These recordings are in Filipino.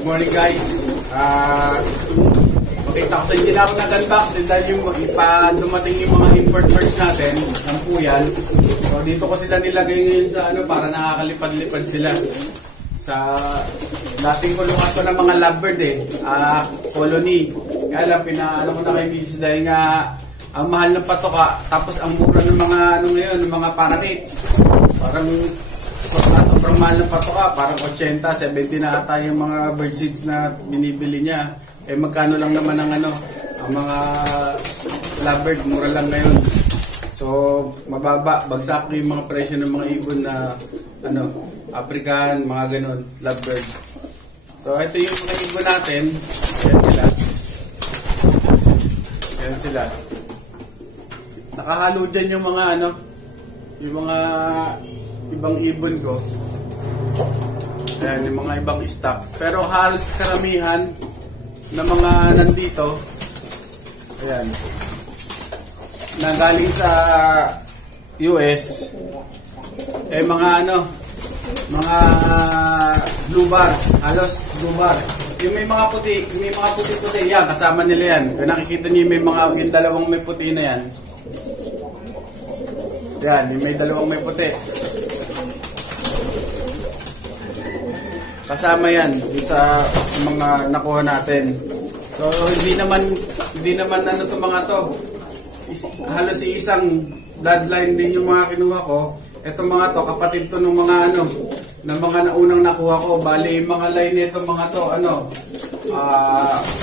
Good morning guys. Makita ko sa hindi na ako nag-unbox dahil yung dumating yung mga import birds natin ng Puyal. So dito ko sila nilagay ngayon sa para nakakalipad-lipad sila. Sa dating kulungan ko ng mga lovebird colony. Kaya lang pinaano ko na kay Mrs. dahil nga ang mahal ng patoka tapos ang mura ng mga ngayon, ng mga parakit. Parang sobrang mahal ng patoka, parang 80, 70 na ata yung mga bird seeds na binibili niya. Magkano lang naman ang ang mga lovebird, mura lang ngayon. So mababa, bagsak yung mga presyo ng mga ibon na African, mga ganun, lovebird. So ito yung mga ibon natin. Ayan sila. Nakahalo dyan yung mga yung mga ibang ibon ko. Ayan, yung mga ibang stock. Pero halos karamihan na mga nandito, ayan, na galing sa US, mga mga blue bar, halos blue bar. Yung may mga puti, yan, kasama nila yan. Kung nakikita niyo yung dalawang may puti na yan. Yan, yung may dalawang may puti. Kasama yan sa mga nakuha natin. So hindi naman itong mga to. Halos isang bloodline din yung mga kinuha ko. Itong mga to kapatid to ng mga ng mga naunang nakuha ko. Bali mga line nito mga to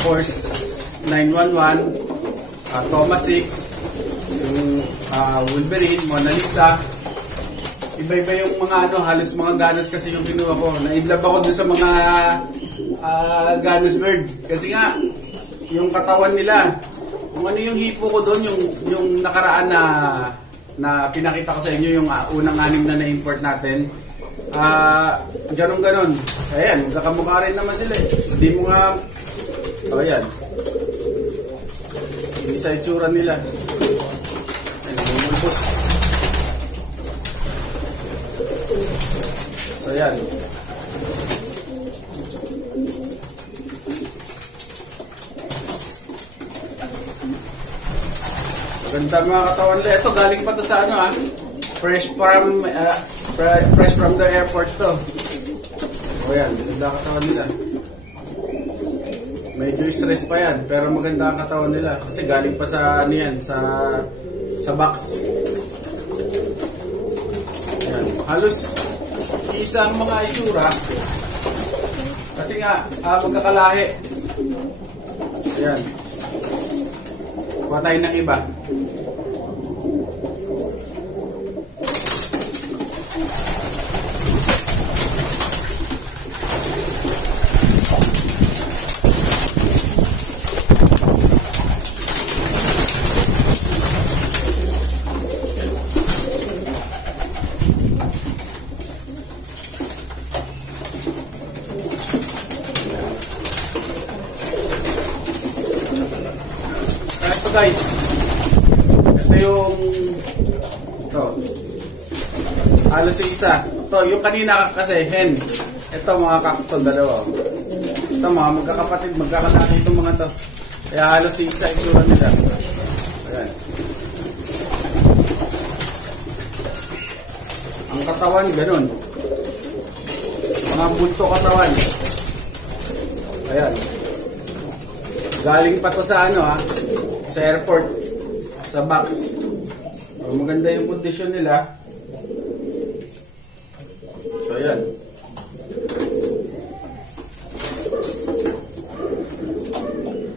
Force 911, Thomas 6, yung Wolverine, Mona Lisa. Iba-iba yung mga halos mga ganos kasi yung kinuha ko. Na-inlove ako dun sa mga ganos bird. Kasi nga, yung katawan nila, kung ano yung hipo ko doon, yung nakaraan na pinakita ko sa inyo, yung unang 6 na na-import natin. Ganon-ganon. Ayan, magkakamukha rin naman sila. Hindi mo nga, ayan. Hindi sa itsura nila. Ayan, bumulbos. So yan. Maganda mga katawan nila. Ito galing pa to sa fresh from the airport to. O yan, maganda katawan nila. Medyo stress pa yan, pero maganda ang katawan nila kasi galing pa sa sa box. Yan. Halos isang mga itsura kasi nga magkakalahi. Ayan, kuha tayo ng iba. Guys, ito yung halos isa. Ito yung kanina kasi hen. Ito mga kakto, dalawa. Ito mga magkakapatid, magkakalaki itong mga to. Kaya halos isa itsura nila. Ayan. Ang katawan ganun. Mga bunto katawan. Ayan. Galing pa to sa sa airport, sa box. Maganda yung kondisyon nila. So yan.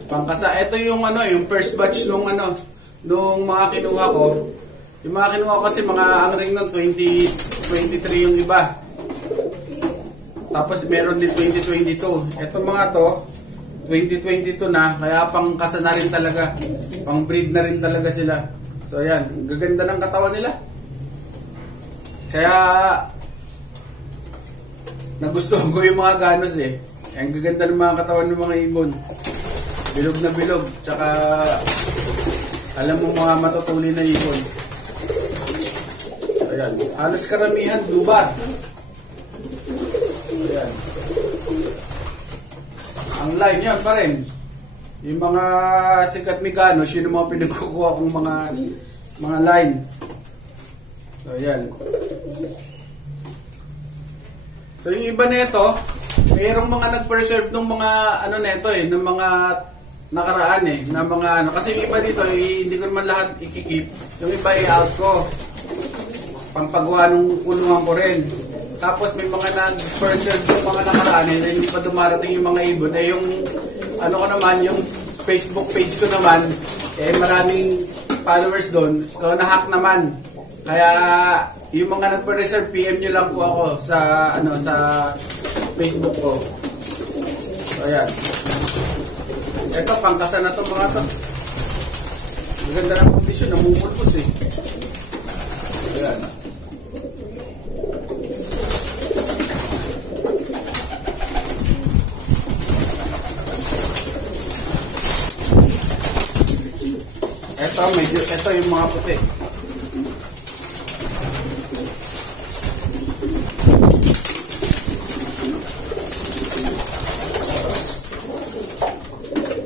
Pangkasa, ito yung yung first batch nung mga kinuha ko. Yung mga kinuha ko kasi mga ang ring nun 2023 yung iba. Tapos meron din 2022. Ito mga to 2022 na, kaya pangkasa na rin talaga. Pang breed na rin talaga sila. So ayan, gaganda ng katawan nila. Kaya nagustuhan ko yung mga ganos Ang gaganda ng mga katawan ng mga ibon. Bilog na bilog. Tsaka alam mo mga matutuli na ibon. Ayan. Halos karamihan, blue bar. Ayan. Ang line yan pa rin. Yung mga sikat Meganos, yun yung mga pinagkukuha kong mga line. So, yan. So, yung iba nito, mayroong mga nag-preserve ng mga ano nito ng mga nakaraan na mga ano. Kasi yung iba dito, hindi ko naman lahat ikikip. Yung iba i-out ko. Pampagawa nung kulungan ko rin. Tapos may mga nag-preserve yung mga nakaraan hindi pa dumarating yung mga ibon. Yung ano ko naman, yung Facebook page ko naman, maraming followers doon. So, na-hack naman. Kaya, yung mga nag-preserve, PM nyo lang po ako sa Facebook ko. So, ayan. Ito, pangkasa na to mga to. Maganda na kondisyon, namumulpos Ayan. Ito yung mga puti.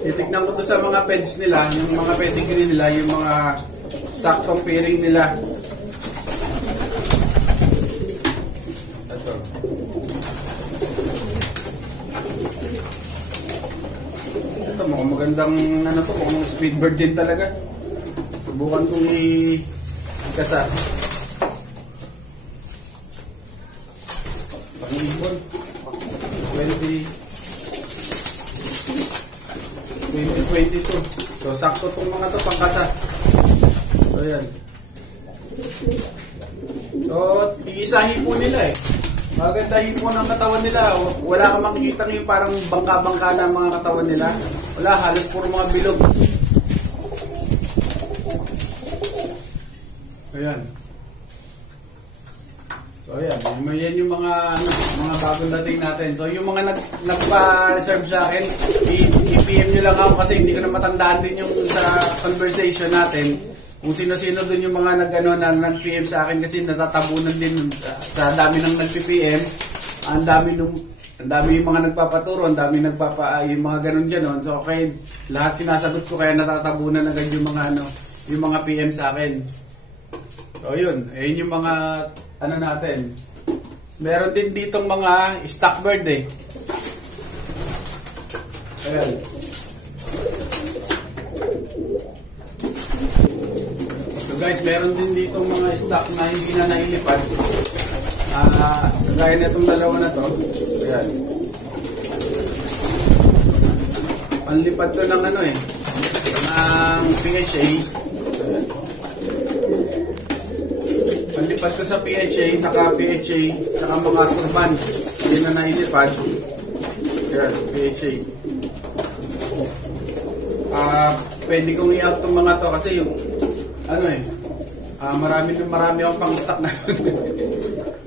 Titignan ko to sa mga peds nila, yung mga pedigree nila, yung mga saktong pairing nila. Ito. Ito, mukhang magandang mukhang speedbird din talaga. Subukan kong ikasa. Pang-ibon. 2022. So, sakto itong mga to pangkasa. So, yan. So, iisahin po nila Maganda hipo ng katawan nila. Wala kang makikita yung parang bangka-bangka na mga katawan nila. Wala, halos puro mga bilog. Ayan. So ayan, yan yung mga bagong dating natin. So yung mga nagpa-reserve sa akin, i-PM nyo lang ako kasi hindi ko na matandaan din yung sa conversation natin. Kung sino-sino dun yung mga nag-PM sa akin kasi natatabunan din sa dami ng nag-PM. Ang dami yung mga nagpapaturo, ang dami yung mga ganun. So okay, lahat sinasagot ko kaya natatabunan agad yung mga PM sa akin. So yun, ayun yung mga natin. Meron din ditong mga stock bird Ayan. So guys, meron din ditong mga stock na hindi na nailipad. Kagaya na itong dalawa na to. Ayan. Panlipad to ng ng PHA. Ayan. Panlipad ko sa PHA, naka-PHA, saka mga turban. Hindi na nailipad. Ayan, PHA. Pwede kong i-out itong mga to kasi yung, marami akong pang-stock na.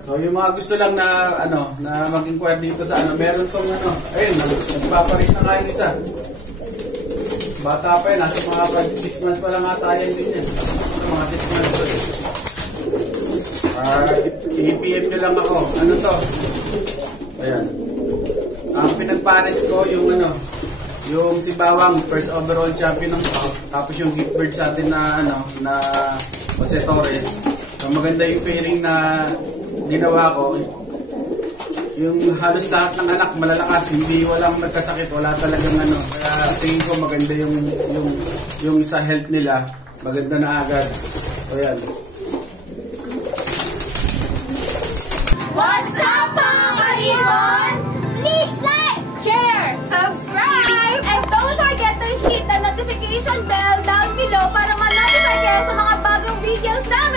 So, yung mga gusto lang na, na mag-inquire dito sa meron tong ayun, nagpaparis na nga yung isa. Bata pa yun, nasa mga 6 months pa lang ata yan din yan. Mga 6 months pa rin. I-PM nyo lang ako. Ano to? Ayan. Ang pinagpares ko yung yung si Bawang, first overall champion ng South. Tapos yung gift bird sa atin na na Jose Torres. So maganda yung pairing na ginawa ko. Yung halos lahat ng anak malalakas, hindi walang nagkasakit, wala talagang Kaya tingin ko maganda yung sa health nila, maganda na agad. So yan. What's up, mga ibon? Please like, share, subscribe, and don't forget to hit the notification bell down below para ma-notify kayo sa mga bagong videos na